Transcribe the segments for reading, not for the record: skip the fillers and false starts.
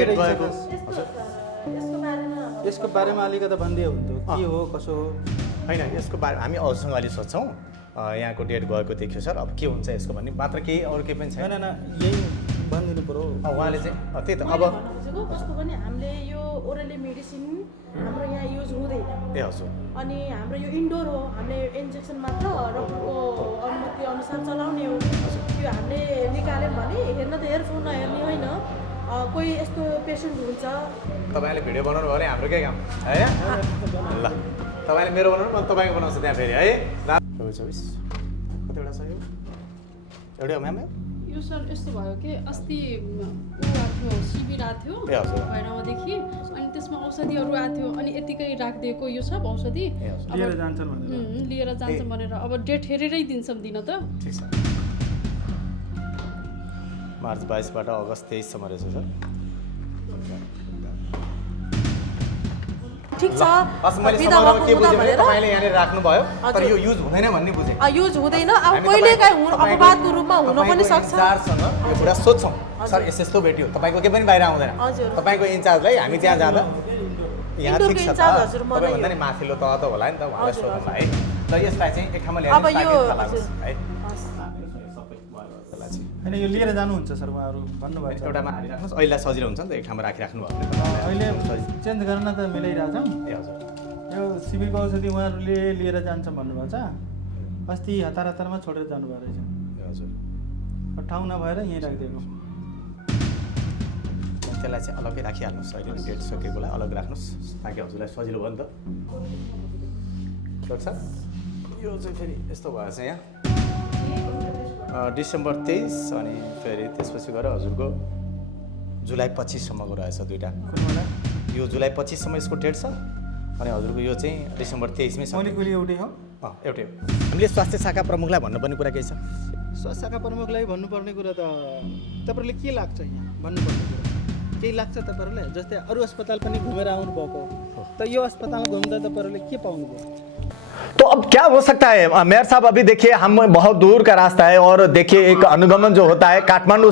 Date गएको यसको बारेमा अलिकति भन्दै हुन्थ्यो के हो कसो हो होइन यसको बारे हामी अरूसँग अलि सोध्छौँ यहाँको डेट गएको देखियो सर अब के हुन्छ यसको भन्ने मात्र केही अरू केही पनि छैन होइन यही भनिदिनु पऱ्यो उहाँले चाहिँ त्यही त अब कस्तो पनि हामीले यो ओरली मेडिसिन हाम्रो यहाँ युज हुँदैन ए हजुर अनि हाम्रो यो इन्डोर हो हामीले इन्जेक्सन मात्र डक्टरको अनुमति अनुसार चलाउने हो त्यो हामीले निकाल्यौँ भने हेर्न त हेर्छौँ नहेर्ने होइन कोही यस्तो पेसेन्ट हुन्छ तपाईँले भिडियो बनाउनु भयो भने हाम्रो के काम है ल तपाईँले मेरो बनाउनु म तपाईँको बनाउँछु त्यहाँ फेरि है 24 कतिवटा छ यो एउटै हो म्याम यो सर यस्तो भयो कि अस्ति ऊ आएको थियो शिविर आएको ए हजुर। थियो भैरवदेखि अनि त्यसमा औषधिहरू आएको थियो अनि यतिकै राखिदिएको यो सब औषधि अब लिएर जान्छन् भनेर लिएर जान्छ भनेर अब डेट हेरेरै दिन्छौँ दिन त ठिक छ मार्च 22 बाट अगस्त 23 सम्म रहेछ सर ठिक छ हस् मैले बिदा समग्रमा के भएको बुझेँ हुँदा भने भनेर तपाईँले यहाँनिर राख्नुभयो तर यो युज हुँदैन भन्ने बुझेँ युज हुँदैन अब कहिलेकाहीँ अपवादको रूपमा हुन पनि सक्छ इन्चार्जसँग यो कुरा सोध्छौँ सर यस्तो भेट्यो तपाईँको केही पनि बाहिर आउँदैन हजुर। तपाईँको इन्चार्जलाई हामी त्यहाँ जाँदा यहाँ इन्डोरको ठिक छ इन्चार्ज त हजुर, म नै तपाईँभन्दा हो। नि माथिल्लो तह त होला नि त उहाँलाई हजुर, सोध्नुलाई है र यसलाई चाहिँ एक ठाउँमा अब ल्याएर यो ताकिद हजुर। है हस्। होइन यो लिएर जानुहुन्छ सर उहाँहरू भन्नुभएको छ एउटामा हालिराख्नुहोस् अहिले सजिलो हुन्छ नि त एक ठाउँमा राखिराख्नु भयो भने अहिले चेन्ज गर्न त मिलाइरहेछौँ ए हजुर यो शिविरको औषधि उहाँहरूले लिएर जान्छ भन्नुभएको छ अस्ति हतार हतारमा छोडेर जानुभएको रहेछ ए हजुर ठाउँ नभएर यहीँ राखिदिएको त्यसलाई चाहिँ अलग्गै राखिहाल्नुहोस् अहिले डेट सकेकोलाई अलग राख्नुहोस् ताकि हजुरलाई सजिलो भयो नि त डक्टर साहब यो चाहिँ फेरि यस्तो भएछ यहाँ डिसेम्बर 23 अनि फेरि त्यसपछि गएर हजुरको जुलाई 25 सम्मको रहेछ दुईवटा यो जुलाई 25 सम्म यसको डेट छ अनि हजुरको यो चाहिँ डिसेम्बर 23 मै छ मैले कहिले एउटै हो एउटै हो हामीले स्वास्थ्य शाखा प्रमुखलाई भन्नुपर्ने कुरा केही छ स्वास्थ्य शाखा प्रमुखलाई भन्नुपर्ने कुरा त तपाईँहरूले के लाग्छ यहाँ भन्नुपर्ने कुरा केही लाग्छ तपाईँहरूलाई जस्तै अरू अस्पताल पनि घुमेर आउनुभएको त यो अस्पतालमा घुम्दा तपाईँहरूले के पाउनुभयो तो अब क्या हो सकता है मेयर साहब अभी देखिए हम बहुत दूर का रास्ता है और देखिए एक अनुगमन जो होता है काठमांडू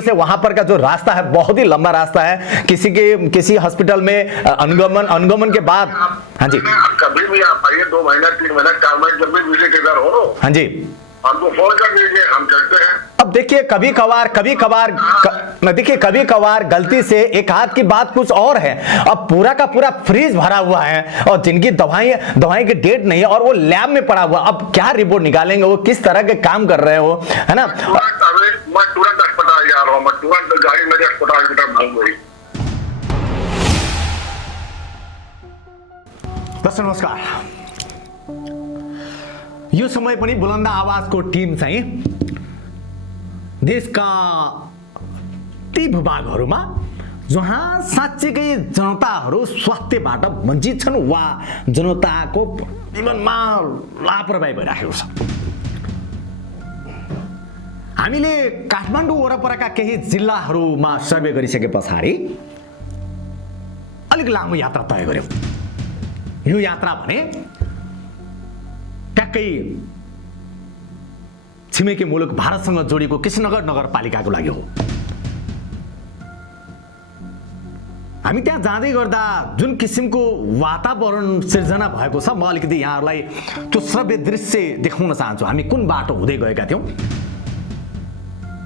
से वहां पर का जो रास्ता है बहुत ही लंबा रास्ता है किसी हॉस्पिटल में अनुगमन के बाद हाँ जी कभी भी आप आइए 2 महीना 3 महीना 4 महीने जब भी विजिट इधर हो हाँ जी हमको फोन कर दीजिए हम चलते हैं अब देखिए कभी कभार गलती से एक हाथ की बात कुछ और है अब पूरा का पूरा फ्रीज भरा हुआ है और जिनकी दवाई की डेट नहीं है और वो लैब में पड़ा हुआ अब क्या रिपोर्ट निकालेंगे वो किस तरह के काम कर रहे हो है ना मैं तुरंत अस्पताल जा रहा हूँ मैं तुरंत गाड़ी मेरे अस्पताल की तरफ भाग गई दर्शक नमस्कार यो समय पनि बुलन्द आवाजको टिम चाहिँ देशका ती भूभागहरूमा जहाँ साँच्चीकै जनताहरू स्वास्थ्यबाट वञ्चित छन् वा जनताको जीवनमा लापरवाही भइरहेको छ हामीले काठमाडौँ वरपरका केही जिल्लाहरूमा सर्वे गरिसके पछाडि अलिक लामो यात्रा तय गर्यौं यो यात्रा भने ट्याक्कै छिमेकी मुलुक भारतसँग जोडिएको कृष्णनगर नगरपालिकाको लागि हो हामी त्यहाँ जाँदै गर्दा जुन किसिमको वातावरण सिर्जना भएको छ म अलिकति यहाँहरूलाई त्यो श्रव्य दृश्य देखाउन चाहन्छु हामी कुन बाटो हुँदै गएका थियौं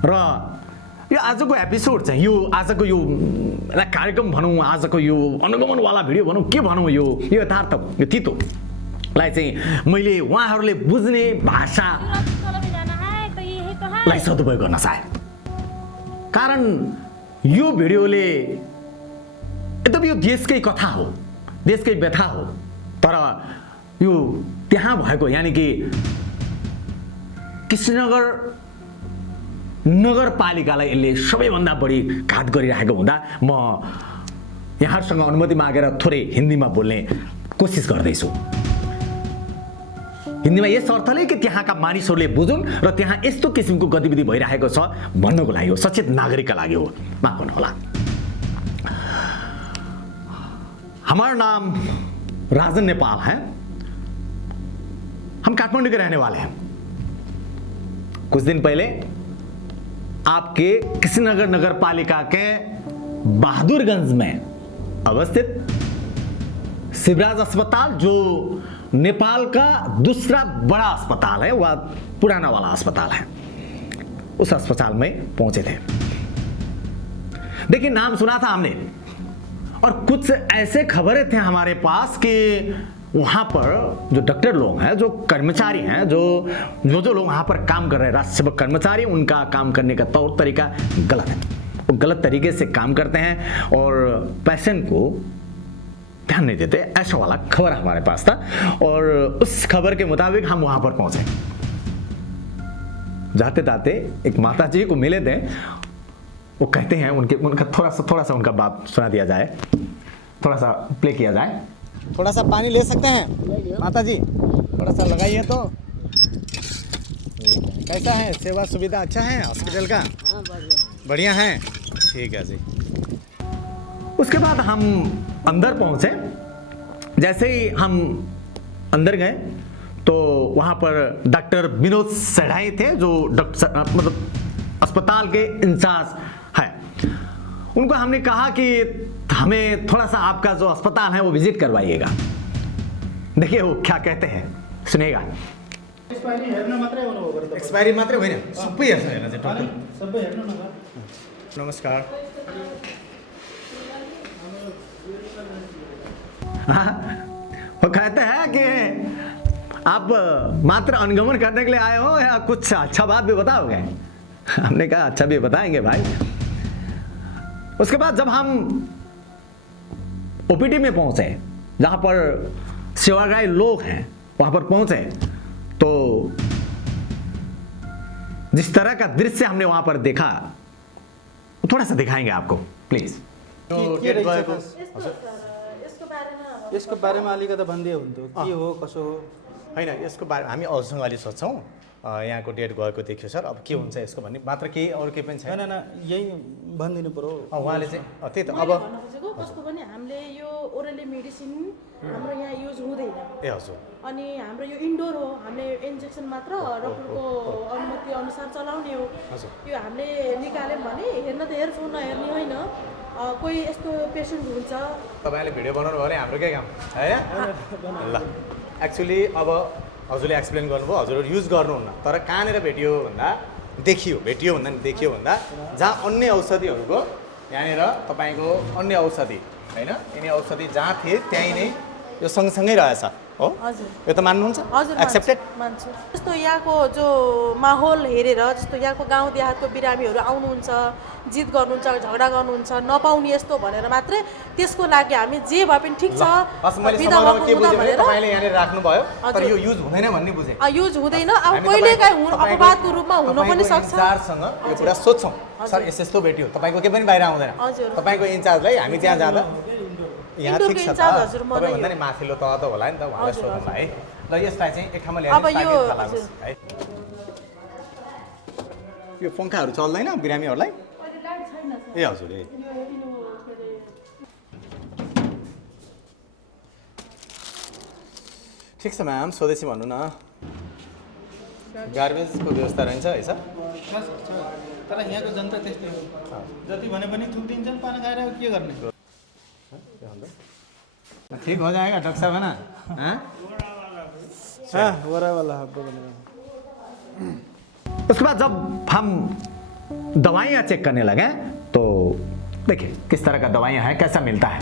र यो आजको एपिसोड चाहिँ यो आजको यो कार्यक्रम भनौँ आजको यो अनुगमनवाला भिडियो भनौँ के भनौँ यो यथार्थ यो तितोलाई चाहिँ मैले उहाँहरूले बुझ्ने भाषालाई सदुपयोग गर्न चाहे कारण यो भिडियोले एकदम यो देशकै कथा हो देशकै व्यथा हो तर यो त्यहाँ भएको यानी कि कृष्णनगर नगरपालिकालाई यसले सबैभन्दा बढी घात गरिरहेको हुँदा म यहाँहरूसँग अनुमति मागेर थोरै हिन्दीमा बोल्ने कोसिस गर्दैछु हिन्दीमा यस अर्थले कि त्यहाँका मानिसहरूले बुझुन् र त्यहाँ यस्तो किसिमको गतिविधि भइरहेको छ भन्नको लागि हो सचेत नागरिकका लागि हो माफ गर्नु होला हमारा नाम राजन नेपाल है हम काठमांडू के रहने वाले हैं कुछ दिन पहले आपके कृष्णनगर नगर पालिका के बहादुरगंज में अवस्थित शिवराज अस्पताल, जो नेपाल का दूसरा बड़ा अस्पताल है, वह पुराना वाला अस्पताल है, उस अस्पताल में पहुंचे थे। देखिए, नाम सुना था हमने और कुछ ऐसे खबरें थे हमारे पास कि वहां पर जो डॉक्टर लोग हैं, जो कर्मचारी हैं, जो लोग वहां पर काम कर रहे हैं, राष्ट्र सेवक कर्मचारी, उनका काम करने का तौर तरीका गलत है। वो गलत तरीके से काम करते हैं और पेशेंट को ध्यान नहीं देते, ऐसा वाला खबर हमारे पास था। और उस खबर के मुताबिक हम वहां पर पहुंचे। जाते जाते एक माता जी को मिले थे। वो कहते हैं, उनका थोड़ा सा उनका बात सुना दिया जाए, थोड़ा सा प्ले किया जाए। थोड़ा सा पानी ले सकते हैं माता जी? थोड़ा सा लगाइए तो। कैसा है, सेवा सुविधा अच्छा है हॉस्पिटल का? बढ़िया है, ठीक है जी। उसके बाद हम अंदर पहुंचे। जैसे ही हम अंदर गए तो वहां पर डॉक्टर विनोद सेढ़ाई थे, जो मतलब अस्पताल के इंचार्ज है। उनको हमने कहा कि हमें थोड़ा सा आपका जो अस्पताल है वो विजिट करवाइएगा। देखिए वो क्या कहते हैं, सुनिएगा। एक्सपायरी हेर्न मात्रै हो गर्दा एक्सपायरी मात्रै होइन, सबै हेर्छ हेर्न चाहिँ टोटल। सबै हेर्नु न। नमस्कार। हाँ, वो कहते हैं कि आप मात्र अनुगमन करने के लिए आए हो या कुछ अच्छा बात भी बताओगे? हमने कहा अच्छा भी बताएंगे भाई। उसके बाद जब हम ओपीडी में पहुंचे, जहां पर सेवाग्राही लोग हैं, वहां पर पहुंचे तो जिस तरह का दृश्य हमने वहां पर देखा, थोड़ा सा दिखाएंगे आपको प्लीज। यसको बारेमा अलिकति भनिदिए हुन्थ्यो, के हो कसो हो? होइन, यसको बारे हामी अरूसँग अलि सोध्छौँ। यहाँको डेट गएको देखियो सर, अब के हुन्छ यसको भन्ने मात्र, केही अरू केही पनि छैन। न यही भनिदिनु पर्यो। उहाँले चाहिँ त्यही त। अब भन्न खोजेको कस्तो भने हामीले यो ओरली मेडिसिन हाम्रो यहाँ युज हुँदैन। ए हजुर। अनि हाम्रो यो इन्डोर हो, हामीले इन्जेक्सन मात्र डक्टरको अनुमति अनुसार चलाउने हो। यो हामीले निकाल्यौँ भने हेर्न त हेर्छौँ, नहेर्ने होइन। कोही यस्तो पेसेन्ट हुन्छ। तपाईँले भिडियो बनाउनु भयो भने हाम्रो के काम होइन? ल, एक्चुअली अब हजुरले एक्सप्लेन गर्नुभयो, हजुरहरू युज गर्नुहुन्न, तर कहाँनिर भेटियो भन्दा भेटियो भन्दा नि देखियो भन्दा जहाँ अन्य औषधिहरूको, यहाँनिर तपाईँको अन्य औषधि होइन, यिनी औषधि जहाँ थिए त्यहीँ नै यो सँगसँगै रहेछ हो। हजुर, यो त मान्नुहुन्छ? हजुर एक्सेप्टेड मान्छु। जस्तो यहाँको जो माहौल हेरेर, जस्तो यहाँको गाउँ देहातको बिरामीहरू आउनुहुन्छ, जिद गर्नुहुन्छ, झगडा गर्नुहुन्छ, नपाउने यस्तो भनेर मात्रै, त्यसको लागि हामी जे भए पनि ठिक छ मैले समारोहमा के बुझेँ भने तपाईँले यहाँनिर राख्नुभयो, तर यो युज हुँदैन भन्ने बुझेँ। युज हुँदैन, अब कहिलेकाहीँ अपवादको रूपमा हुन पनि सक्छ। इन्चार्जसँग यो कुरा सोध्छौँ, सर यस्तो भेट्यो, तपाईँको केही पनि बाहिर आउँदैन। तपाईँको इन्चार्जलाई हामी त्यहाँ जाँदा यहाँ ठिक छ त, तपाईँभन्दा नि माथिल्लो तह त होला नि त, उहाँलाई सोध्नु है। ल, यसलाई चाहिँ एक ठाउँमा ल्याएर है। यो पङ्खाहरू चल्दैन बिरामीहरूलाई? ए हजुर, ए ठिक छ म्याम, स्वदेशी भन्नु न। गार्बेजको व्यवस्था रहन्छ है सर? तर यहाँको जनता त्यस्तै हो, जति भने पनि थुकिदिन्छन्, पानी खाएर के गर्ने? ठीक हो जाएगा डॉक्टर साहब, है ना? हाँ, वरा वाला उसके बाद जब हम दवाइयाँ चेक करने लगे तो देखिए किस तरह का दवाइयाँ हैं, कैसा मिलता है।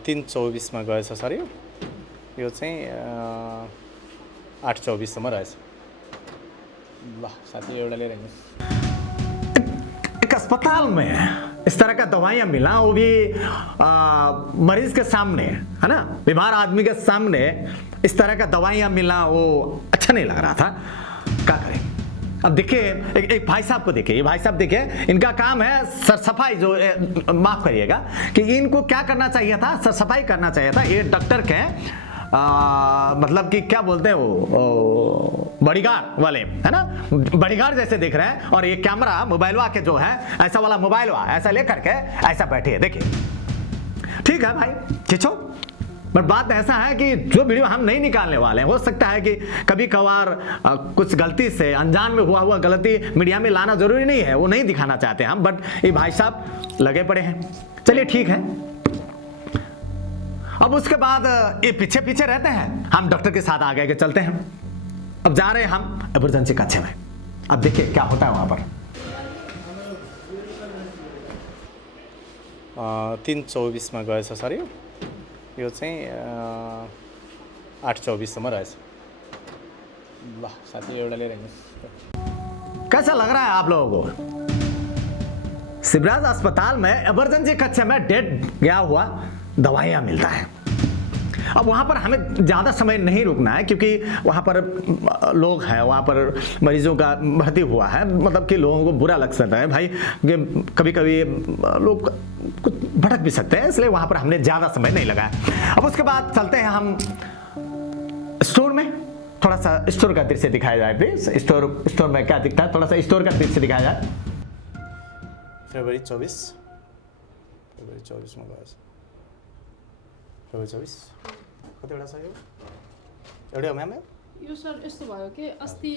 तीन 24 गएछ सर। यो चाहिँ 8-24सम्म रहेछ। ल साथी एउटा लिएर एक अस्पताल में इस तरह का दवाइयाँ मिला, वो भी मरीज के सामने, है ना, बीमार आदमी के सामने इस तरह का दवाइयाँ मिला, वो अच्छा नहीं लग रहा था। क्या करें? अब देखिए एक भाई साहब को देखिए, ये भाई साहब देखिए, इनका काम है सर सफाई, जो माफ करिएगा कि इनको क्या करना चाहिए था, सर सफाई करना चाहिए था। ये डॉक्टर के मतलब कि क्या बोलते हैं वो बॉडीगार्ड वाले, है ना, बॉडीगार्ड जैसे दिख रहे हैं। और ये कैमरा मोबाइल के जो है ऐसा वाला मोबाइल ऐसा लेकर के ऐसा बैठे है, देखिए। ठीक है भाई, खींचो। बट बात ऐसा है कि जो वीडियो हम नहीं निकालने वाले हैं, हो सकता है कि कभी कभार कुछ गलती से अनजान में हुआ गलती मीडिया में लाना जरूरी नहीं है, वो नहीं दिखाना चाहते हम। बट ये भाई साहब लगे पड़े हैं, चलिए ठीक है। अब उसके बाद ये पीछे पीछे रहते हैं, हम डॉक्टर के साथ आगे चलते हैं। अब जा रहे हैं हम इमरजेंसी कक्ष में। अब देखिए क्या होता है वहां पर। 3:24 गएछ सर, यो चाहिँ 8:24 रहेछ। ल साथी एउटा लिएर हिँड्नुहोस्। कैसा लग रहा है आप लोगों को? शिवराज अस्पताल में इमरजेंसी कक्ष में डेड गया हुआ दवाइयाँ मिलता है। अब वहाँ पर हमें ज़्यादा समय नहीं रुकना है, क्योंकि वहाँ पर लोग हैं, वहाँ पर मरीजों का भर्ती हुआ है। मतलब कि लोगों को बुरा लग सकता है भाई, कि कभी कभी लोग कुछ भटक भी सकते हैं, इसलिए वहाँ पर हमने ज़्यादा समय नहीं लगाया। अब उसके बाद चलते हैं हम स्टोर में। थोड़ा सा स्टोर का दृश्य दिखाया जाए प्लीज। स्टोर में क्या दिखता है, थोड़ा सा स्टोर का दृश्य दिखाया जाए। फेब्रुअरी 24 में गएछ। फेब्रुअरी 24 कतिवटा छ यो? एउटै हो म्याम? यो सर यस्तो भयो कि अस्ति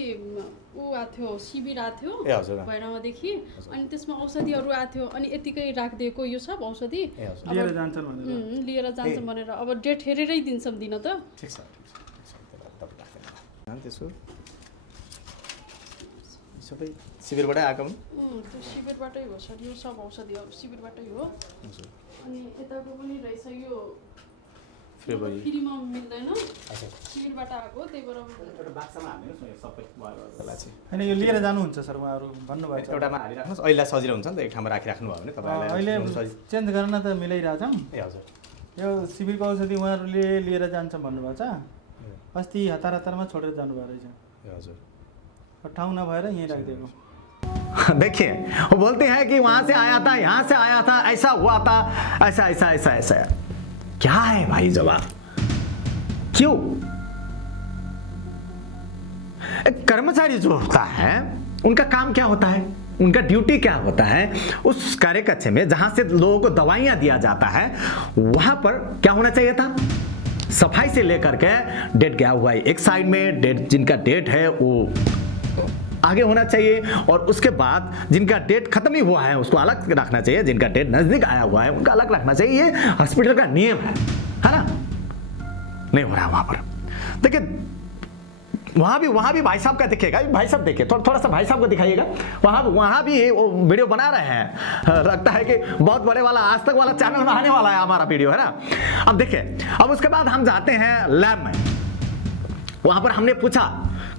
ऊ आएको थियो, शिविर आएको थियो ए हजुर भैरवादेखि, अनि त्यसमा औषधिहरू आएको थियो, अनि यतिकै राखिदिएको यो सब औषधि लिएर जान्छन् भनेर लिएर जान्छौँ भनेर। अब डेट हेरेरै दिन्छौँ दिन त। ठिक छ त्यसको सबै शिविरबाटै आएको हुन्? त्यो शिविरबाटै हो सर, यो सब औषधिहरू शिविरबाटै हो। अनि यताको पनि रहेछ यो फेब्रुअरी फ्रीमा मिल्दैन, शिविरबाट आएको, त्यही भएर होइन यो लिएर जानुहुन्छ सर उहाँहरू भन्नुभएको छ। एउटामा हालिराख्नुहोस्, अहिले सजिलो हुन्छ नि त, एक ठाउँमा राखिराख्नु भयो भने अहिले तपाईँलाई चेन्ज गर्न त मिलाइरहेछौँ। ए हजुर यो शिविरको औषधि उहाँहरूले लिएर जान्छ भन्नुभएको छ। अस्ति हतारमा छोडेर जानुभएको रहेछ। ए हजुर ठाउँ नभएर यहीँ राखिदिएको। देखिए वो बोलते हैं कि वहां से आया था, यहाँ से आया था, ऐसा हुआ था, ऐसा ऐसा ऐसा ऐसा। क्या है भाई जवाब? क्यों? एक कर्मचारी जो होता है उनका काम क्या होता है, उनका ड्यूटी क्या होता है? उस कार्य कक्ष में जहां से लोगों को दवाइयां दिया जाता है, वहां पर क्या होना चाहिए था? सफाई से लेकर के डेट गया हुआ है एक साइड में, डेट जिनका डेट है वो आगे होना चाहिए, और उसके बाद जिनका डेट खत्म ही हुआ है उसको अलग रखना चाहिए, जिनका डेट नजदीक आया हुआ है उनका अलग रखना चाहिए। ये हॉस्पिटल का नियम है ना? नहीं हो रहा वहां पर। देखिए वहां भी भाई साहब का दिखेगा, भाई साहब देखिए, थोड़ा सा भाई साहब को दिखाइएगा। वहां भी वो वीडियो बना रहे हैं, लगता है कि बहुत बड़े वाला आज तक वाला चैनल में आने वाला है हमारा वीडियो, है ना? अब देखिए, अब उसके बाद हम जाते हैं लैब में। वहां पर हमने पूछा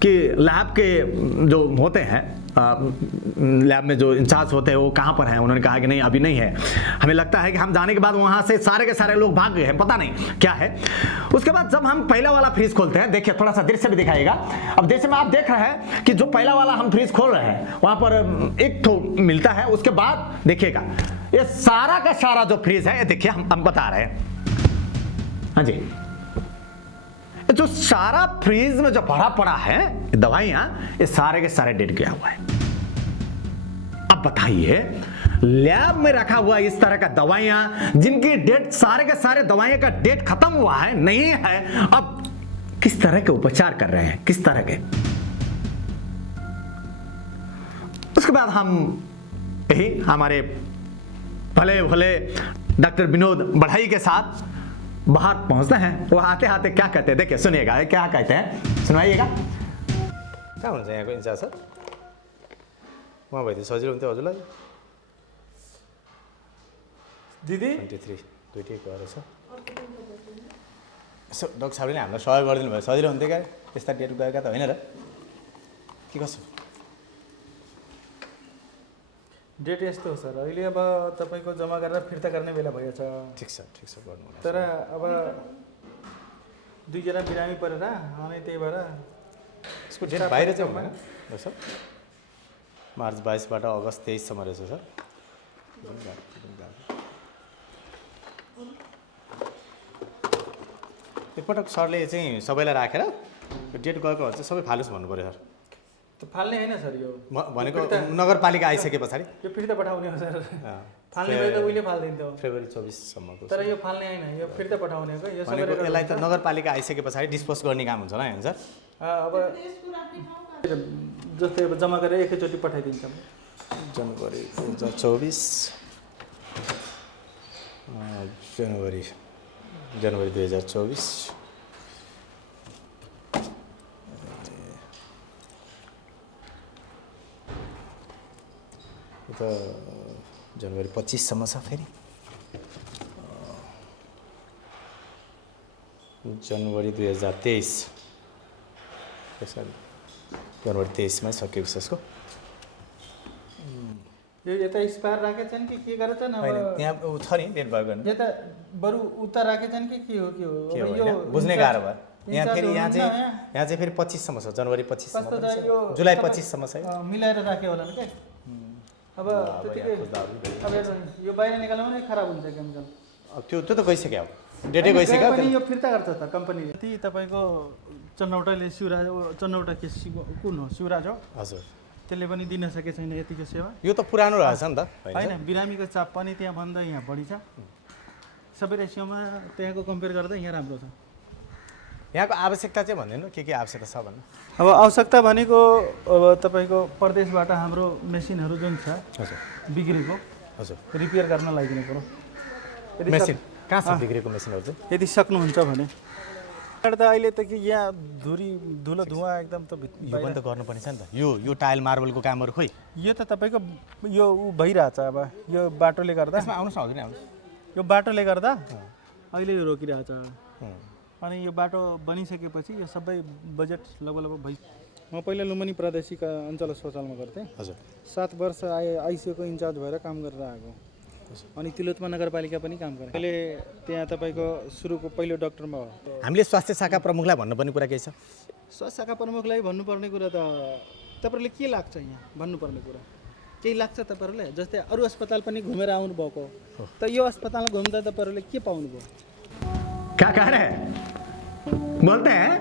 कि लैब के जो होते हैं, लैब में जो इंचार्ज होते हैं वो कहाँ पर हैं। उन्होंने कहा कि नहीं अभी नहीं है। हमें लगता है कि हम जाने के बाद वहाँ से सारे के सारे लोग भाग गए हैं, पता नहीं क्या है। उसके बाद जब हम पहला वाला फ्रीज खोलते हैं, देखिए थोड़ा सा दृश्य भी दिखाइएगा। अब दृश्य में आप देख रहे हैं कि जो पहला वाला हम फ्रीज खोल रहे हैं वहाँ पर एक तो मिलता है। उसके बाद देखिएगा ये सारा का सारा जो फ्रीज है, ये देखिए हम बता रहे हैं। हाँ जी, जो सारा फ्रीज में जो भरा पड़ा है दवाइयां, ये सारे के सारे डेट गया हुआ है। अब बताइए, लैब में रखा हुआ इस तरह का दवाइयां जिनकी डेट, सारे के सारे दवाइयां का डेट खत्म हुआ है, नहीं है, अब किस तरह के उपचार कर रहे हैं, किस तरह के? उसके बाद हम यही हमारे भले भले डॉक्टर विनोद बढ़ाई के साथ बाहर पहुंचते हैं। वो आते आते क्या कहते हैं, देखिए सुनिएगा क्या कहते हैं, सुनाइएगा। कहाँ हुनुहुन्छ यहाँको इन्चार्ज सर? उहाँ भइदियो सजिलो हुन्थ्यो हजुरलाई। दिदी 23 दुईटै गएर छ। यसो डक्टर साहबले हामीलाई सहयोग गरिदिनु भयो, सजिलो हुन्थ्यो क्या? त्यस्ता डेट गएका त होइन र? के कसो? डेट यस्तो हो सर, अहिले अब तपाईँको जम्मा गरेर फिर्ता गर्ने बेला भएछ। ठिक छ गर्नु। तर अब दुईजना बिरामी परेर अनि त्यही भएर यसको डेट बाहिर चाहिँ हुँदैन सर? मार्च 22बाट अगस्त 23सम्म रहेछ सर। एकपटक सरले चाहिँ सबैलाई राखेर डेट गएकोहरू चाहिँ सबै फालुस भन्नु पऱ्यो सर। त्यो फाल्ने होइन सर यो भनेको नगरपालिका आइसके पछाडि यो फिर्ता पठाउने हो सर फाल्ने भए त उहिले फाल्दिन्थ्यो फेब्रुअरी 24सम्मको। तर यो फाल्ने होइन यो फिर्ता पठाउने हो यो सबै भनेको यसलाई त नगरपालिका आइसके पछाडि डिस्पोज गर्ने काम हुन्छ होला होइन सर? अब जस्तै अब जम्मा गरेर एकैचोटि पठाइदिन्छ जनवरी 2024 जनवरी 2024 त जनवरी 25सम्म छ। फेरि जनवरी 2023 जनवरी 23मै सकिएको छ यसको। यो यता एक्सपायर राखेछन् कि के गरेछन् अब होइन त्यहाँ ऊ छ नि डेट भएको यता बरु उता राखेछन् कि के हो के हो अब होइन बुझ्ने गाह्रो भयो। यहाँ फेरि यहाँ चाहिँ फेरि 25सम्म छ जनवरी 25सम्म जुलाई 25सम्म छ। मिलाएर राख्यो होला नि क्या अब त्यतिकै अब यो बाहिर निकाल्नु पनि खराब हुन्छ केमिकल। अब त्यो त गइसक्यो अब डेटै गइसक्यो। पनि यो फिर्ता गर्छ त कम्पनीले। यति तपाईँको चनौटाले शिवराज चनौटा के कुन हो शिवराज हो हजुर त्यसले पनि दिन सके छैन यतिको सेवा। यो त पुरानो रहेछ नि त होइन बिरामीको चाप पनि त्यहाँ भन्दा यहाँ बढी छ। सबै रेसियोमा त्यहाँको कम्पेयर गर्दा यहाँ राम्रो छ। यहाँको आवश्यकता चाहिँ भन्दिनु के आवश्यकता छ भन्नु। अब आवश्यकता भनेको अब तपाईँको प्रदेशबाट हाम्रो मेसिनहरू जुन छ हजुर बिग्रेको हजुर रिपेयर गर्न लगाइदिनु पऱ्यो। मेसिन कहाँ छ बिग्रेको मेसिनहरू चाहिँ? यदि सक्नुहुन्छ भने त अहिले त कि यहाँ धुलो धुवा एकदम त यो पनि त गर्नुपर्ने छ नि त। यो टाइल मार्बलको कामहरू खोइ यो त तपाईँको यो ऊ भइरहेछ अब यो बाटोले गर्दा त्यसमा आउनुहोस् न अघि नै आउनुहोस्। यो बाटोले गर्दा अहिले यो रोकिरहेछ। अनि यो बाटो बनिसकेपछि यो सबै बजेट लगभग भइ म पहिला लुम्बिनी प्रादेशिक अञ्चल अस्पतालमा गर्थेँ। हजुर 7 वर्ष आइसियूको इन्चार्ज भएर काम गरेर आएको। अनि तिलोत्तमा नगरपालिका पनि काम गरेँ। अहिले त्यहाँ तपाईँको सुरुको पहिलो डक्टरमा हो। हामीले स्वास्थ्य शाखा प्रमुखलाई भन्नुपर्ने कुरा के छ? स्वास्थ्य शाखा प्रमुखलाई भन्नुपर्ने कुरा त तपाईँहरूले के लाग्छ यहाँ भन्नुपर्ने कुरा केही लाग्छ तपाईँहरूले? जस्तै अरू अस्पताल पनि घुमेर आउनुभएको त यो अस्पतालमा घुम्दा तपाईँहरूले के पाउनुभयो? क्या कह रहे हैं? बोलते हैं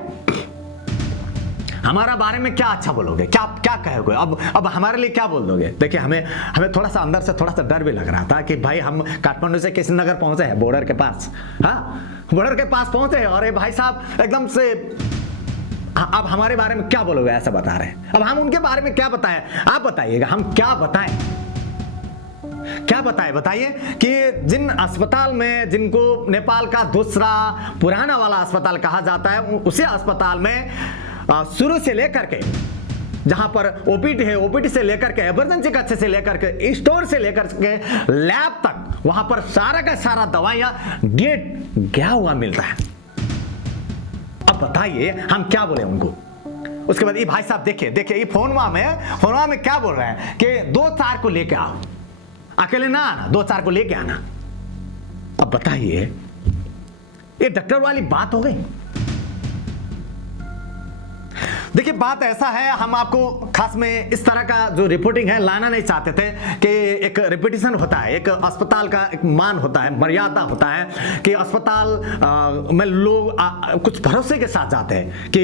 हमारा बारे में क्या अच्छा बोलोगे, क्या क्या कहोगे? अब हमारे लिए क्या बोल दोगे? देखिए हमें थोड़ा सा अंदर से थोड़ा सा डर भी लग रहा था कि भाई हम काठमांडू से कृष्णनगर पहुंचे हैं, बॉर्डर के पास। हाँ बॉर्डर के पास पहुंचे हैं और ये भाई साहब एकदम से अब हमारे बारे में क्या बोलोगे ऐसा बता रहे हैं। अब हम उनके बारे में क्या बताएं? आप बताइएगा हम क्या बताएं? क्या बताइए कि जिन अस्पताल में जिनको नेपाल का दूसरा पुराना वाला अस्पताल कहा जाता है उसी अस्पताल में शुरू से लेकर के जहां पर ओपीडी है, ओपीडी से लेकर के इमरजेंसी कक्ष से लेकर के स्टोर से लेकर के लैब तक वहां पर सारा का सारा दवाइयां डेट गया हुआ मिलता है। अब बताइए हम क्या बोले उनको? उसके बाद ये भाई साहब देखिए ये फोनवा में क्या बोल रहे हैं कि 2-4 को लेके आओ, अकेले ना आना, 2-4 को लेके आना। अब बताइए ये डॉक्टर वाली बात हो गई। देखिए बात ऐसा है, हम आपको खास में इस तरह का जो रिपोर्टिंग है लाना नहीं चाहते थे कि एक रिपीटिशन होता है, एक अस्पताल का एक मान होता है, मर्यादा होता है कि अस्पताल में लोग कुछ भरोसे के साथ जाते हैं कि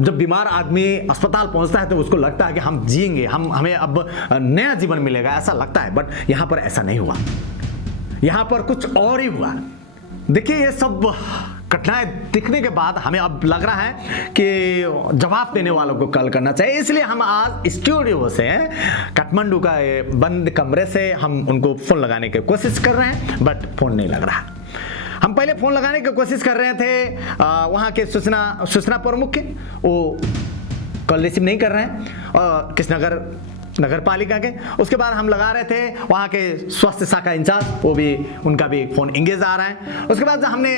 जब बीमार आदमी अस्पताल पहुंचता है तो उसको लगता है कि हम जिएंगे, हमें अब नया जीवन मिलेगा, ऐसा लगता है। बट यहाँ पर ऐसा नहीं हुआ, यहाँ पर कुछ और ही हुआ। देखिए ये सब घटनाएं दिखने के बाद हमें अब लग रहा है कि जवाब देने वालों को कॉल करना चाहिए, इसलिए हम आज स्टूडियो से काठमांडू का बंद कमरे से हम उनको फोन लगाने की कोशिश कर रहे हैं, बट फोन नहीं लग रहा। हम पहले फोन लगाने की कोशिश कर रहे थे वहाँ के सूचना प्रमुख के, वो कॉल रिसीव नहीं कर रहे हैं, और कृष्णनगर नगर पालिका के। उसके बाद हम लगा रहे थे वहाँ के स्वास्थ्य शाखा इंचार्ज, वो भी उनका भी फोन इंगेज आ रहा है। उसके बाद हमने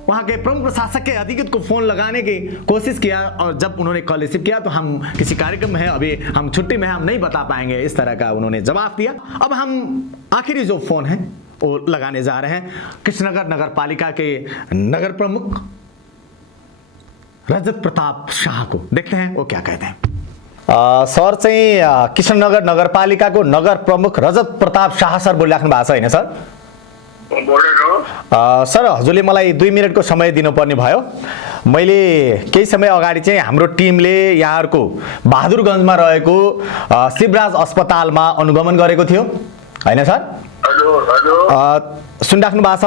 वहाँ के प्रमुख प्रशासक के अधिकृत को फोन लगाने की कोशिश किया, और जब उन्होंने कॉल रिसीव किया तो हम किसी कार्यक्रम में हैं, अभी हम छुट्टी में हैं, हम नहीं बता पाएंगे, इस तरह का उन्होंने जवाब दिया। अब हम आखिरी जो फोन है वो लगाने जा रहे हैं कृष्णनगर नगर पालिका के नगर प्रमुख रजत प्रताप शाह को, देखते हैं वो क्या कहते हैं। सर चाहिँ कृष्णनगर नगरपालिकाको नगर प्रमुख रजत प्रताप शाह सर बोलिराख्नु भएको छ हैन सर? बोलेको सर हजुरले मलाई 2 मिनटको समय दिनुपर्ने भयो। मैले केही समय अगाडि चाहिँ हाम्रो टिमले यहाँहरूको बहादुरगञ्जमा रहेको शिवराज अस्पतालमा अनुगमन गरेको थियो हैन सर? हजुर हजुर सुनिराख्नु भएको छ?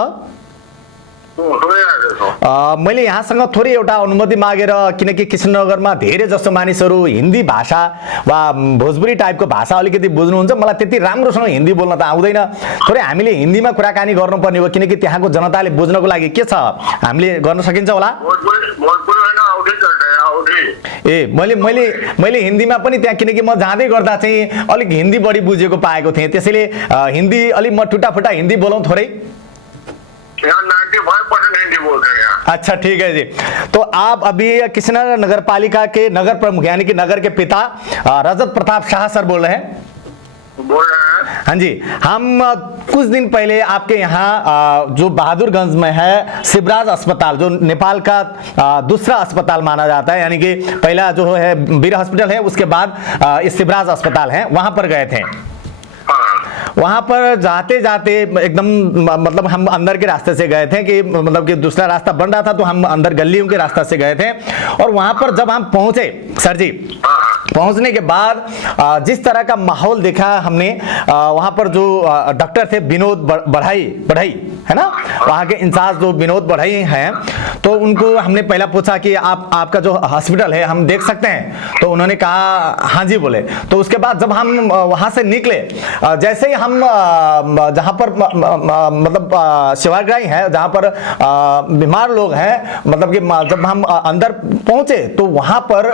सुनिरहेको छु। मैले यहाँसँग थोरै एउटा अनुमति मागेर, किनकि कृष्णनगरमा धेरै जस्तो मानिसहरू हिन्दी भाषा वा भोजपुरी टाइपको भाषा अलिकति बुझ्नुहुन्छ, मलाई त्यति राम्रोसँग हिन्दी बोल्न त आउँदैन। थोरै हामीले हिन्दीमा कुराकानी गर्नुपर्ने हो, किनकि त्यहाँको जनताले बुझ्नको लागि के छ हामीले गर्न सकिन्छ होला? भोजपुरी होइन, आउँदै गर्छ आउँदै। ए मैले हिन्दीमा पनि त्यहाँ, किनकि म जाँदै गर्दा चाहिँ अलिक हिन्दी बढी बुझेको पाएको थिएँ, त्यसैले हिन्दी अलिक म टुटाफुटा हिन्दी बोलाउँ थोरै। यहाँ 95% हिंदी बोलते हैं यहाँ। अच्छा ठीक है जी। तो आप अभी कृष्णनगर नगर पालिका के नगर प्रमुख यानी कि नगर के पिता रजत प्रताप शाह सर बोल रहे हैं? बोल रहे हैं। हाँ जी, हम कुछ दिन पहले आपके यहाँ जो बहादुरगंज में है शिवराज अस्पताल, जो नेपाल का दूसरा अस्पताल माना जाता है, यानी कि पहला जो है वीर हॉस्पिटल है, उसके बाद इस शिवराज अस्पताल है, वहां पर गए थे। वहां पर जाते जाते एकदम मतलब हम अंदर के रास्ते से गए थे, कि मतलब कि दूसरा रास्ता बन रहा था तो हम अंदर गलियों के रास्ते से गए थे। और वहां पर जब हम पहुंचे सर जी, पहुंचने के बाद जिस तरह का माहौल देखा हमने, वहां पर जो डॉक्टर थे विनोद बढ़ाई है ना, वहां के इंचार्ज जो विनोद बढ़ाई हैं, तो उनको हमने पहला पूछा कि आपका जो हॉस्पिटल है हम देख सकते हैं? तो उन्होंने कहा हाँ जी बोले। तो उसके बाद जब हम वहां से निकले, जैसे ही हम जहां पर मतलब सेवाग्राही है, जहां पर बीमार लोग हैं, मतलब कि जब हम अंदर पहुंचे तो वहां पर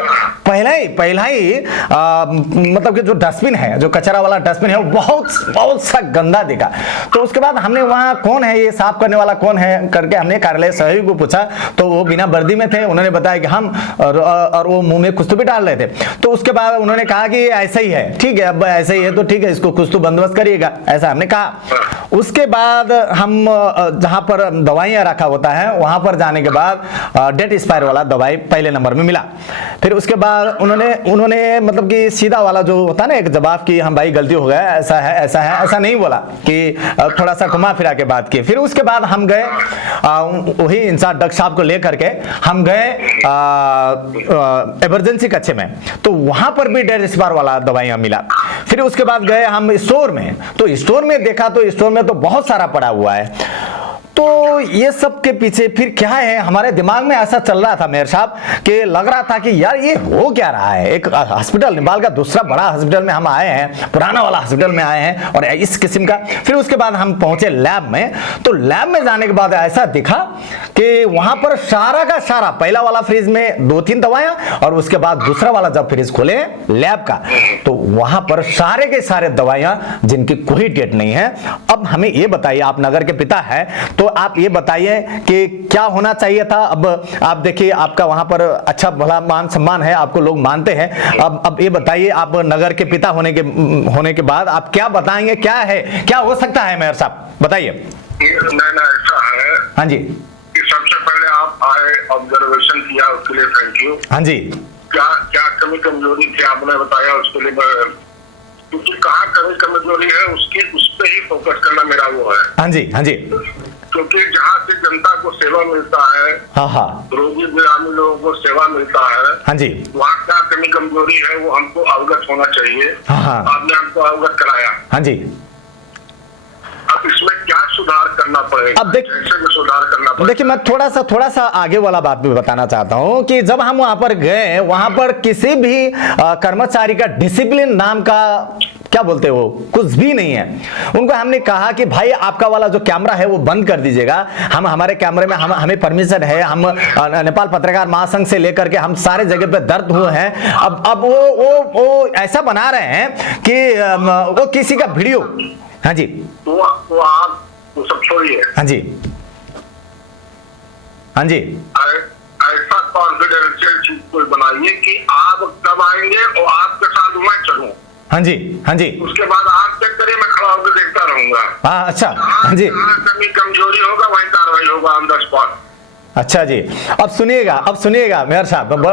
पहला ही मतलब कि जो डस्टबिन है, जो कचरा वाला डस्टबिन है, वो बहुत सा गंदा दिखा। तो उसके बाद हमने वहां कौन है ये साफ करने वाला कौन है करके हमने कार्यालय सहयोगी को पूछा, तो वो बिना वर्दी में थे। उन्होंने बताया कि हम, और वो मुंह में कुछ तो भी डाल रहे थे। तो उसके बाद उन्होंने कहा कि ऐसा ही है, ठीक है अब ऐसा ही है तो ठीक है, इसको कुछ तो बंदोबस्त करिएगा, ऐसा हमने कहा। उसके बाद हम जहां पर दवाइयां रखा होता है वहां पर जाने के बाद डेट एक्सपायर वाला दवाई पहले नंबर में मिला। फिर उसके बाद उन्होंने मतलब कि सीधा वाला जो होता है ना एक जवाब कि हम भाई गलती हो गया, ऐसा नहीं बोला, कि थोड़ा सा घुमा फिरा के बात की। फिर उसके बाद हम गए वही इंचार्ज डॉक्टर साहब को लेकर के हम गए इमरजेंसी कक्ष में, तो वहां पर भी डेट एक्सपायर वाला दवाइयां मिला। फिर उसके बाद गए हम स्टोर में, तो स्टोर में देखा तो स्टोर में तो बहुत सारा पड़ा हुआ है। तो ये सब के पीछे फिर क्या है, हमारे दिमाग में ऐसा चल रहा था मेयर साहब कि लग रहा था कि यार ये हो क्या रहा है। एक हॉस्पिटल, नेपाल का दूसरा बड़ा हॉस्पिटल में हम आए हैं, पुराना वाला हॉस्पिटल में आए हैं और इस किस्म का। फिर उसके बाद हम पहुंचे लैब में, तो लैब में जाने के बाद ऐसा दिखा कि वहां पर सारा का सारा, पहला वाला फ्रिज में 2-3 दवाइयां और उसके बाद दूसरा वाला जब फ्रिज खोले लैब का, तो वहां पर सारे के सारे दवाइयां जिनकी कोई डेट नहीं है। अब हमें ये बताइए, आप नगर के पिता है तो आप ये बताइए कि क्या होना चाहिए था। अब आप देखिए, आपका वहां पर अच्छा भला मान सम्मान है, आपको लोग मानते हैं। अब ये बताइए, आप नगर के पिता होने के बाद आप क्या बताएंगे, क्या है, क्या हो सकता है मेयर साहब, बताइए। नहीं ऐसा है हाँ जी, कि सबसे पहले आप आए, ऑब्जर्वेशन किया, उसके लिए थैंक यू। हाँ जी, क्या कमी कमजोरी थी आपने बताया, उसके लिए मैं, क्योंकि कहाँ कमी कमजोरी है उस पर ही फोकस करना मेरा वो है। हाँ जी, हाँ जी, क्योंकि जहाँ से जनता को सेवा मिलता है, हाँ, रोगी ग्रामीण लोगों को सेवा मिलता है, हाँ जी, वहाँ क्या कमी कमजोरी है वो हमको अवगत होना चाहिए। हाँ, आपने हमको अवगत कराया। हाँ जी। अब इसमें क्या सुधार करना पड़ेगा, अब कैसे में सुधार करना पड़ेगा? देखिए, मैं थोड़ा सा आगे वाला बात भी बताना चाहता हूं कि जब हम वहां पर गए, वहां पर किसी भी कर्मचारी का डिसिप्लिन नाम का क्या बोलते हो कुछ भी नहीं है। उनको हमने कहा कि भाई आपका वाला जो कैमरा है वो बंद कर दीजिएगा, हमारे कैमरे में हमें परमिशन है, हम नेपाल पत्रकार महासंघ से लेकर के हम सारे जगह पे दर्द हुए हैं। अब वो ऐसा बना रहे हैं कि वो किसी का वीडियो। हाँ जी, वो आप वो सब छोड़िए। हाँ जी, हाँ जी, ऐसा कॉन्फिडेंशियल चीज कोई बनाइए कि आप कब आएंगे और आपके साथ मैं चलूं। हाँ जी, हाँ जी, उसके बाद आप चेक करिए, मैं खड़ा होकर देखता रहूंगा। हाँ, अच्छा, हाँ जी, कमी कमजोरी होगा वही कार्रवाई होगा ऑन द स्पॉट। अच्छा जी, अब सुनिएगा मेयर साहब,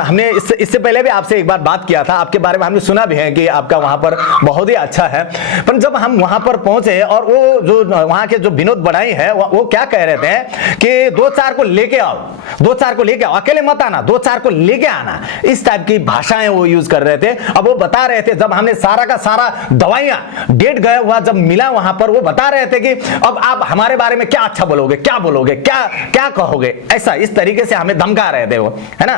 हमने इससे पहले भी आपसे एक बार बात किया था, आपके बारे में हमने सुना भी है कि आपका वहाँ पर बहुत ही अच्छा है। पर जब हम वहाँ पर पहुँचे और वो जो वहाँ के जो विनोद बढ़ाई है वो क्या कह रहे थे कि 2-4 को लेके आओ, 2-4 को लेके आओ, अकेले मत आना, 2-4 को लेके आना, इस टाइप की भाषाएं वो यूज कर रहे थे। अब वो बता रहे थे, जब हमने सारा का सारा दवाइयाँ डेट गया हुआ जब मिला वहाँ पर, वो बता रहे थे कि अब आप हमारे बारे में क्या अच्छा बोलोगे, क्या बोलोगे, क्या कहोगे, ऐसा इस तरीके से हमें धमका रहे थे वो, है ना।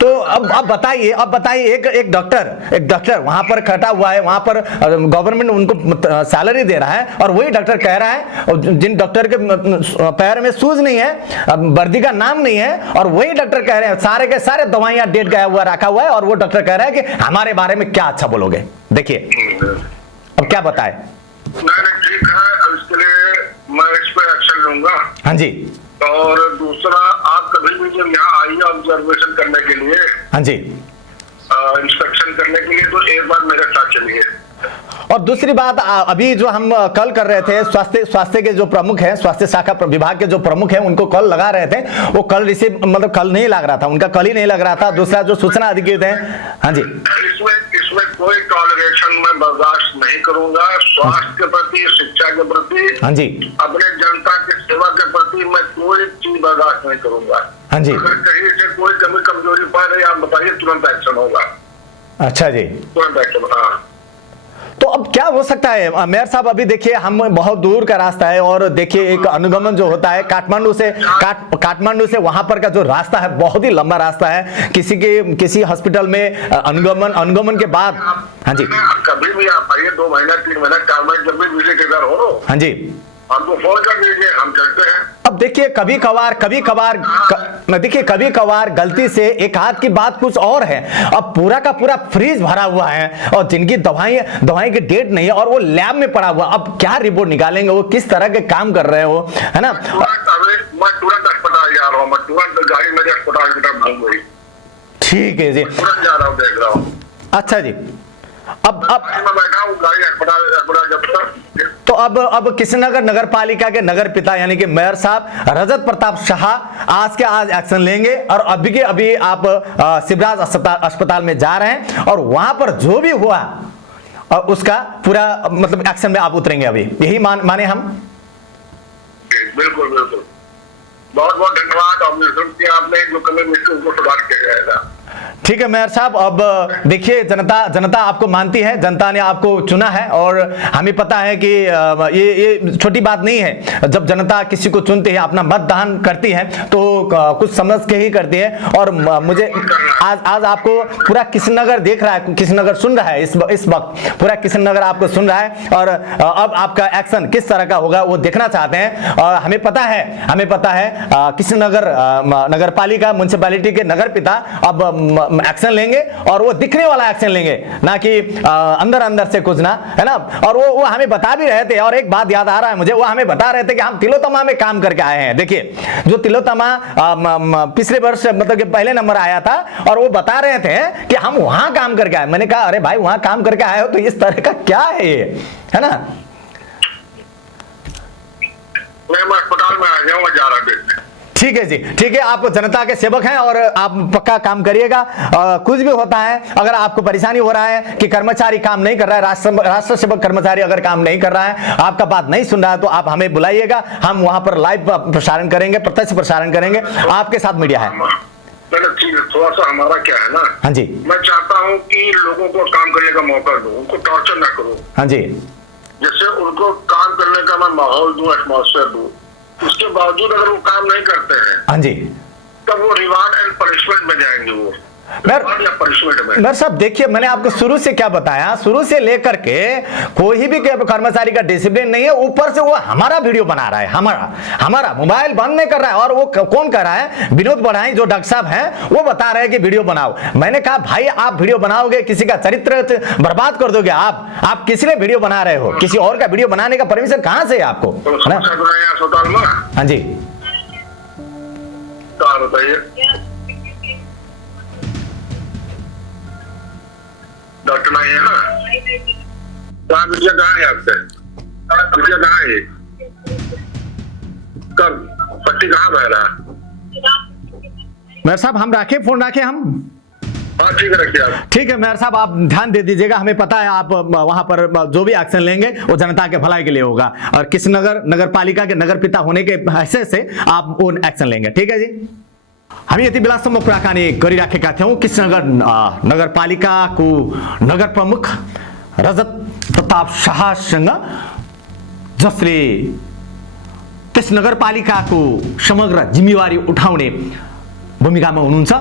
तो अब बताइए एक डॉक्टर वहां पर खड़ा हुआ है, वहां पर गवर्नमेंट उनको सैलरी दे रहा है, और वही डॉक्टर कह रहा है, जिन डॉक्टर के पैर में शूज नहीं है, वर्दी का नाम नहीं है, और वही डॉक्टर कह रहे हैं सारे के सारे दवाइयां डेट गया हुआ रखा हुआ है, और वो डॉक्टर कह रहा है कि हमारे बारे में क्या अच्छा बोलोगे। देखिए अब क्या बताए। ठीक है, अब इसके लिए मैं इस पर एक्शन लूंगा। हाँ जी। और दूसरा, आप कभी भी जब यहाँ आइए ऑब्जर्वेशन करने के लिए, हाँ जी, इंस्पेक्शन करने के लिए, तो एक बार मेरे साथ चलिए। और दूसरी बात, अभी जो हम कल कर रहे थे, स्वास्थ्य के जो प्रमुख हैं, स्वास्थ्य शाखा विभाग के जो प्रमुख हैं, उनको कल लगा रहे थे, वो कल रिसीव मतलब कल नहीं लग रहा था, उनका कल ही नहीं लग रहा था। दूसरा जो सूचना अधिकृत है, हाँ जी, इसमें कोई टॉलरेशन मैं बर्दाश्त नहीं करूंगा। स्वास्थ्य के प्रति, शिक्षा के प्रति, हाँ जी, अपने जनता की सेवा के प्रति मैं कोई चीज बर्दाश्त नहीं करूंगा। हाँ जी, अगर कहीं से कोई कमी कमजोरी पा रही, आप बताइए, तुरंत एक्शन होगा। अच्छा जी, तुरंत एक्शन। हाँ, तो अब क्या हो सकता है मेयर साहब? अभी देखिए हम बहुत दूर का रास्ता है, और देखिए एक अनुगमन जो होता है काठमांडू से वहां पर का जो रास्ता है बहुत ही लंबा रास्ता है। किसी हॉस्पिटल में अनुगमन के बाद, हाँ जी, कभी भी आप आइए, 2 महीना 3 महीना 4 महीने जब भी विजिट इधर हो, हाँ जी, हमको फोन कर दीजिए, हम चलते हैं। अब देखिए कभी कभार गलती से एक हाथ की बात कुछ और है, अब पूरा का पूरा फ्रीज भरा हुआ है, और जिनकी दवाई की डेट नहीं है, और वो लैब में पड़ा हुआ, अब क्या रिपोर्ट निकालेंगे, वो किस तरह के काम कर रहे हो, है ना। मैं तुरंत अस्पताल जा रहा हूँ, मैं तुरंत गाड़ी मेरे अस्पताल की तरफ घूम गई। ठीक है जी, तुरंत जा रहा हूँ, देख रहा हूँ। अच्छा जी, अब मैं बैठा हूँ, गाड़ी अस्पताल जब तक। तो अब किशनगर नगर पालिका के नगर पिता यानी कि मेयर साहब रजत प्रताप शाह आज के आज एक्शन लेंगे, और अभी के अभी आप शिवराज अस्पताल में जा रहे हैं, और वहां पर जो भी हुआ उसका पूरा मतलब एक्शन में आप उतरेंगे, अभी यही माने हम। बिल्कुल बिल्कुल, बहुत बहुत धन्यवाद। आपने जो कमी मिली उसको सुधार किया जाएगा। ठीक है मेयर साहब, अब देखिए जनता आपको मानती है, जनता ने आपको चुना है, और हमें पता है कि ये छोटी बात नहीं है। जब जनता किसी को चुनती है, अपना मतदान करती है, तो कुछ समझ के ही करती है। और मुझे आज आपको पूरा किशनगर देख रहा है, किशनगर सुन रहा है, इस वक्त पूरा किशनगर आपको सुन रहा है, और अब आपका एक्शन किस तरह का होगा वो देखना चाहते हैं। और हमें पता है किशनगर नगर पालिका म्युनिसिपैलिटी के नगर पिता अब एक्शन लेंगे, और वो दिखने वाला एक्शन लेंगे, ना कि अंदर से कुछ ना, है ना। और वो हमें बता भी रहे थे, और एक बात याद आ रहा है मुझे, वो हमें बता रहे थे कि हम तिलोत्तमा में काम करके आए हैं। देखिए जो तिलोत्तमा पिछले वर्ष मतलब कि पहले नंबर आया था, और वो बता रहे थे कि हम वहां काम करके आए। मैंने कहा अरे भाई वहां काम करके आए हो तो इस तरह का क्या है ये, है ना। मैं अस्पताल में आ जाऊंगा, जा रहा हूं। ठीक है जी, ठीक है, आप जनता के सेवक हैं, और आप पक्का काम करिएगा। कुछ भी होता है, अगर आपको परेशानी हो रहा है कि कर्मचारी काम नहीं कर रहा है, राष्ट्र सेवक कर्मचारी अगर काम नहीं कर रहा है, आपका बात नहीं सुन रहा है, तो आप हमें बुलाइएगा, हम वहां पर लाइव प्रसारण करेंगे, प्रत्यक्ष प्रसारण करेंगे, आपके साथ मीडिया है। थोड़ा सा हमारा क्या है ना, हाँ जी, मैं चाहता हूँ कि लोगों को काम करने का मौका दूं, उनको टॉर्चर ना करूं, हाँ जी, जैसे उनको काम करने का मैं माहौल दूं, एटमॉस्फेयर दूं। उसके बावजूद अगर वो काम नहीं करते हैं, हाँ जी, तब वो रिवार्ड एंड पनिशमेंट में जाएंगे। वो मेयर साहब देखिए, मैंने आपको शुरू से क्या बताया, शुरू से लेकर के कोई भी कर्मचारी का डिसिप्लिन नहीं है। ऊपर से वो हमारा वीडियो बना रहा है, हमारा मोबाइल बंद नहीं कर रहा है। और वो कौन कर रहा है? विनोद बढ़ाई जो डॉक्टर साहब हैं, वो बता रहे हैं कि वीडियो बनाओ। मैंने कहा भाई आप वीडियो बनाओगे, किसी का चरित्र बर्बाद कर दोगे। आप किस लिए वीडियो बना रहे हो? किसी और का वीडियो बनाने का परमिशन कहां से है आपको? अस्पताल में, हाँ जी, बताइए। डॉक्टर नहीं है ना? कहाँ विजय कहाँ है आपसे? विजय कहाँ है? कब पट्टी कहाँ बह रहा है? मेयर साहब हम रखे, फोन रखे हम। हाँ ठीक है, रखिए आप। ठीक है मेयर साहब, आप ध्यान दे दीजिएगा, हमें पता है आप वहां पर जो भी एक्शन लेंगे वो जनता के भलाई के लिए होगा, और कृष्णनगर नगर पालिका के नगर पिता होने के हैसियत से आप वो एक्शन लेंगे। ठीक है जी। हामी यति बेलासम्म कुराकानी गरिराखेका थियौँ कृष्णनगर नगरपालिकाको नगर प्रमुख रजत प्रताप शाहसँग, जसले त्यस नगरपालिकाको समग्र जिम्मेवारी उठाउने भूमिकामा हुनुहुन्छ,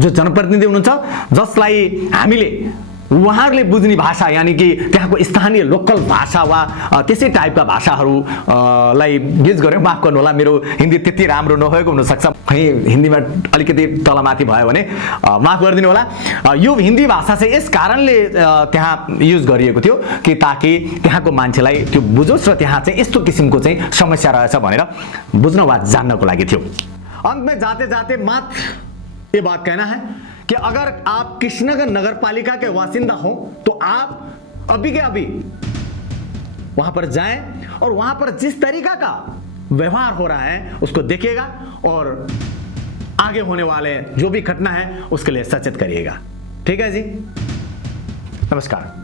जो जनप्रतिनिधि हुनुहुन्छ, जसलाई हामीले उहाँहरूले बुझ्ने भाषा यानि कि त्यहाँको स्थानीय लोकल भाषा वा त्यसै टाइपका भाषाहरूलाई युज गऱ्यौँ। माफ गर्नु होला, मेरो हिन्दी त्यति राम्रो नभएको हुनसक्छ, हिन्दीमा अलिकति तलमाथि भयो भने माफ गरिदिनु होला। यो हिन्दी भाषा चाहिँ यस कारणले त्यहाँ युज गरिएको थियो कि ताकि त्यहाँको मान्छेलाई त्यो बुझोस् र त्यहाँ चाहिँ यस्तो किसिमको चाहिँ समस्या रहेछ भनेर बुझ्न वा जान्नको लागि थियो। अंत में जाते जाते मात्र ये बात कहना है कि अगर आप कृष्णनगर नगर पालिका के वासिंदा हो तो आप अभी के अभी वहां पर जाएं और वहां पर जिस तरीका का व्यवहार हो रहा है उसको देखिएगा और आगे होने वाले जो भी घटना है उसके लिए सचेत करिएगा। ठीक है जी, नमस्कार।